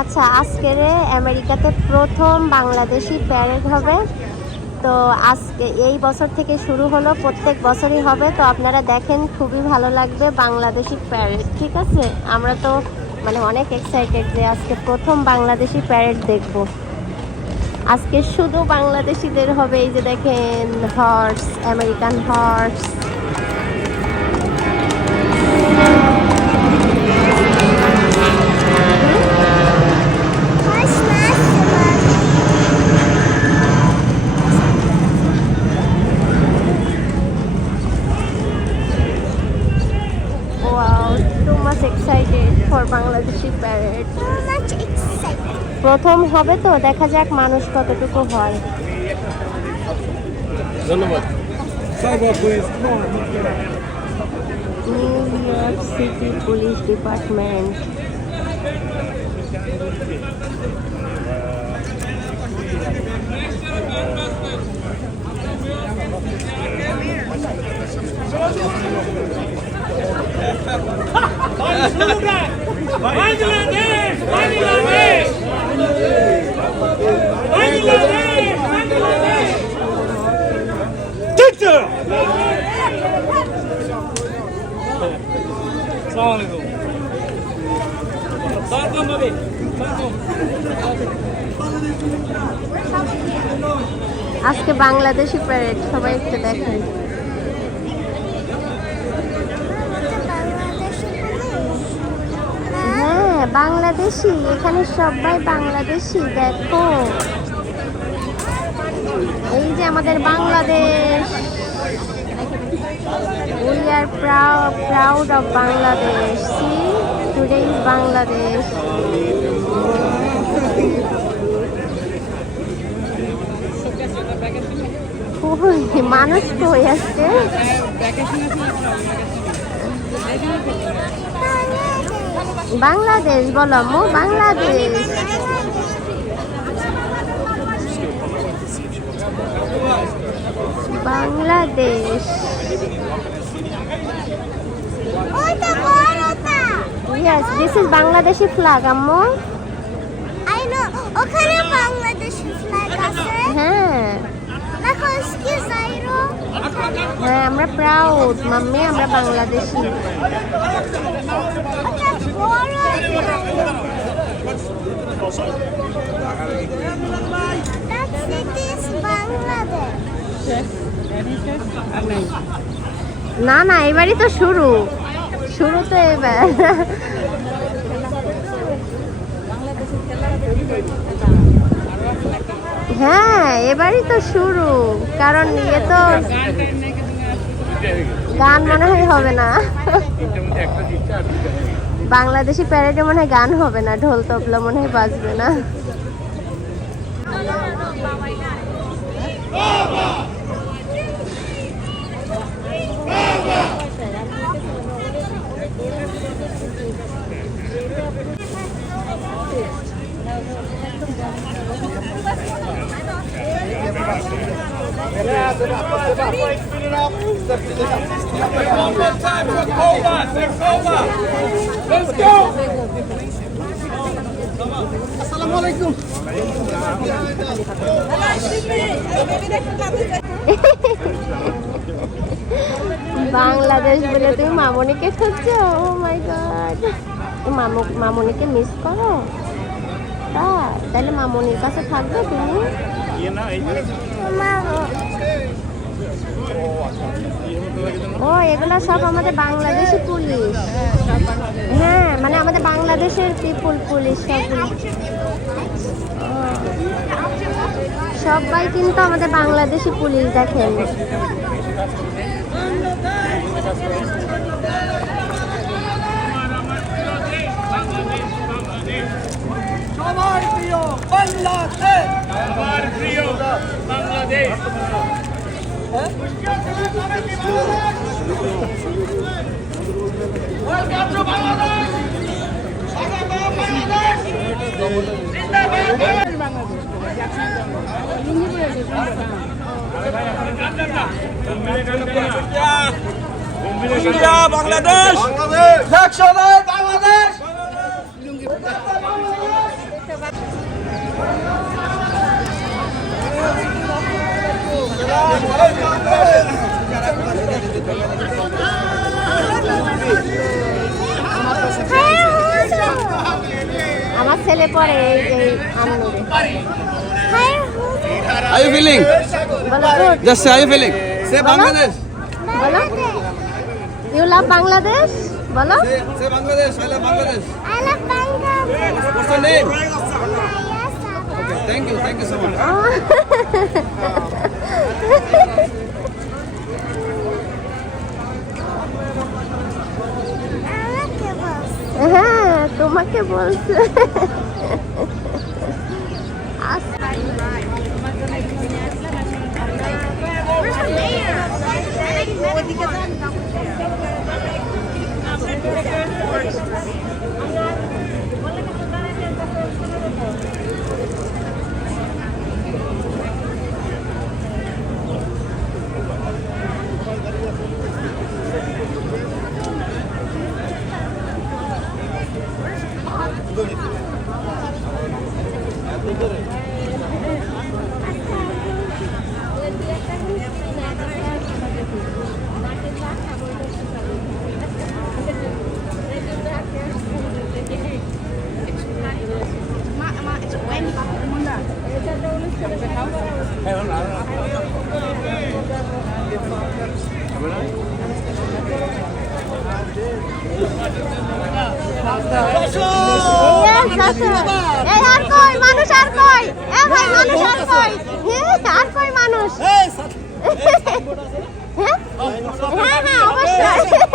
আচ্ছা আজকের আমেরিকাতে প্রথম বাংলাদেশি প্যারেড হবে। তো আজকে এই বছর থেকে শুরু হলো, প্রত্যেক বছরই হবে। তো আপনারা দেখেন, খুবই ভালো লাগবে বাংলাদেশি প্যারেড, ঠিক আছে? আমরা তো মানে অনেক এক্সাইটেড যে আজকে প্রথম বাংলাদেশি প্যারেড দেখব। আজকে শুধু বাংলাদেশিদের হবে, এই যে দেখেন horse American horse Bangladeshi parade. প্রথম হবে তো দেখা যাক মানুষ কতটুকু হয়। ধন্যবাদ। New York city police department আজকে বাংলাদেশি প্যারেড সবাই একটু দেখেন হ্যাঁ বাংলাদেশি, এখানে সবাই বাংলাদেশি, দেখো। এই যে আমাদের Bangladesh. We are proud of Bangladesh see today is Bangladesh মানুষ কই আসছে বাংলাদেশ বলো মো Bangladesh. Bangladesh. Yes, this is Bangladeshi flag, আম্মু। I know. ওখানে বাংলাদেশি ফ্ল্যাগ আছে। হ্যাঁ। হ্যাঁ আমরা প্রাউড মাম্মি আমরা বাংলাদেশি। না না এবারই তো শুরু। শুরু তো এবার। হ্যাঁ এবারই তো শুরু। কারণ এ তো গান মনে হয় হবে না। বাংলাদেশি প্যারেডে মনে হয় গান হবে না ঢোল তবলা মনে হয় বাজবে না। One time, Tacoma, Tacoma. Let's go. Bangladesh বলে তুমি মামনিকে খুঁজছো ও মাই গড মামু মামনিকে মিস করো তা তাহলে মামনির কাছে থাকবে তুমি ও, এগুলো সব আমাদের বাংলাদেশি পুলিশ। হ্যাঁ মানে আমাদের বাংলাদেশের পিপুল পুলিশ সবাই কিন্তু আমাদের বাংলাদেশি পুলিশ দেখেন। ইন্ডিয়া বাংলাদেশ বাংলাদেশ বাংলাদেশ ছেলে পড়ে এই হ্যাঁ, হুজুর। How you feeling? Just say how you feeling. Say Bangladesh. বলো ইউ লাভ বাংলাদেশ বলো Say, say Bangladesh. I love Bangladesh. I love Bangladesh. What's your name? Okay, thank you, thank you so much. তোমাকে বলছে আস- মানুষ আর কই এ ভাই মানুষ আর কই আর কই মানুষ হ্যাঁ হ্যাঁ হ্যাঁ অবশ্যই।